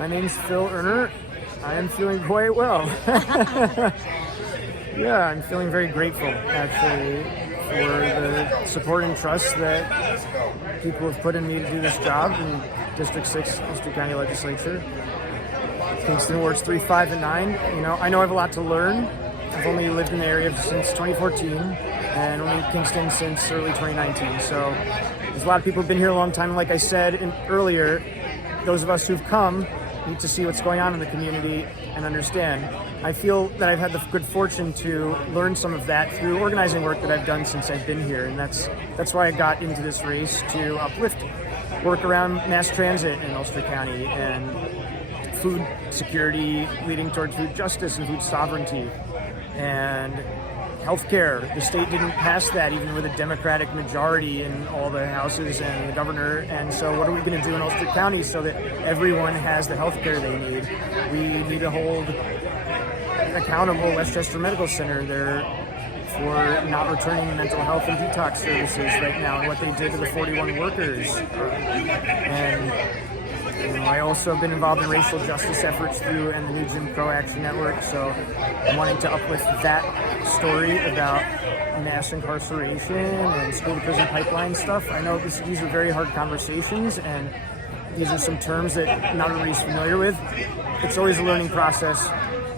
My name's Phil Erner. I am feeling quite well. Yeah, I'm feeling very grateful, actually, for the support and trust that people have put in me to do this job in District 6, Ulster County Legislature. Kingston Wards 3, 5, and 9. I know I have a lot to learn. I've only lived in the area since 2014 and only in Kingston since early 2019. So there's a lot of people who've been here a long time. Like I said earlier, those of us who've come need to see what's going on in the community and understand. I feel that I've had the good fortune to learn some of that through organizing work that I've done since I've been here, and that's why I got into this race to uplift work around mass transit in Ulster County and food security leading towards food justice and food sovereignty and healthcare. The state didn't pass that even with a Democratic majority in all the houses and the governor. And so what are we going to do in Ulster County so that everyone has the healthcare they need? We need to hold accountable Westchester Medical Center there for not returning mental health and detox services right now and what they did to the 41 workers. I also have been involved in racial justice efforts through and the new Jim Crow Action Network, so I'm wanting to uplift that story about mass incarceration and school-to-prison pipeline stuff. I know these are very hard conversations, and these are some terms that not everybody's familiar with. It's always a learning process.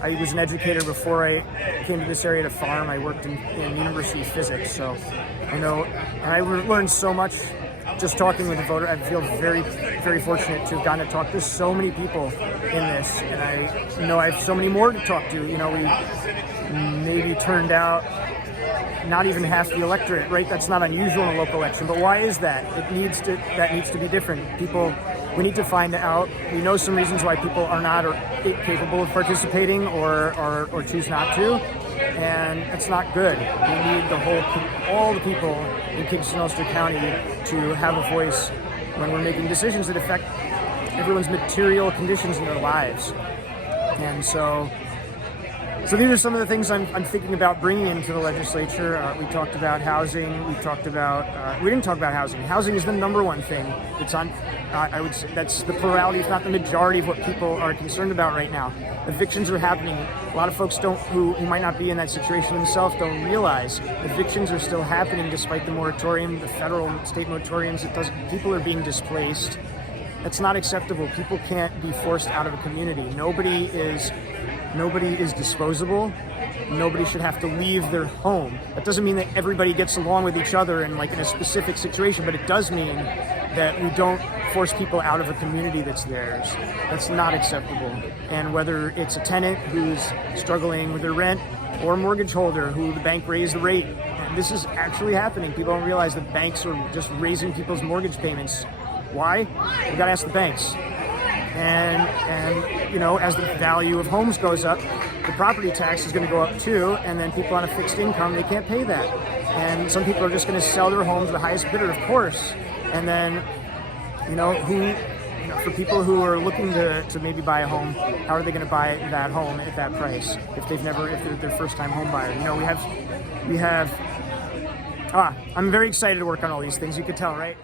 I was an educator before I came to this area to farm. I worked in university physics, so I know, and I learned so much just talking with the voter. I feel very, very fortunate to have gotten to talk to so many people in this, and I know I have so many more to talk to. We maybe turned out not even half the electorate, right? That's not unusual in a local election, but why is that? That needs to be different. We need to find out. We know some reasons why people are not or capable of participating or choose not to. And it's not good. We need all the people in Kingston, Ulster County to have a voice when we're making decisions that affect everyone's material conditions in their lives. And so these are some of the things I'm thinking about bringing into the legislature. We talked about housing. We didn't talk about housing. Housing is the number one thing that's on. I would say that's the plurality, if not the majority, of what people are concerned about right now. Evictions are happening. A lot of folks who might not be in that situation themselves don't realize evictions are still happening despite the moratorium, the federal and state moratoriums. People are being displaced. That's not acceptable. People can't be forced out of a community. Nobody is disposable. Nobody should have to leave their home. That doesn't mean that everybody gets along with each other in a specific situation, but it does mean that we don't force people out of a community that's theirs. That's not acceptable. And whether it's a tenant who's struggling with their rent or a mortgage holder who the bank raised the rate, and this is actually happening. People don't realize that banks are just raising people's mortgage payments. Why? We gotta ask the banks. And as the value of homes goes up, the property tax is going to go up too, and then people on a fixed income, they can't pay that. And some people are just going to sell their homes to the highest bidder, of course. And then, for people who are looking to maybe buy a home, how are they going to buy that home at that price if they're their first time home buyer? I'm very excited to work on all these things. You could tell, right?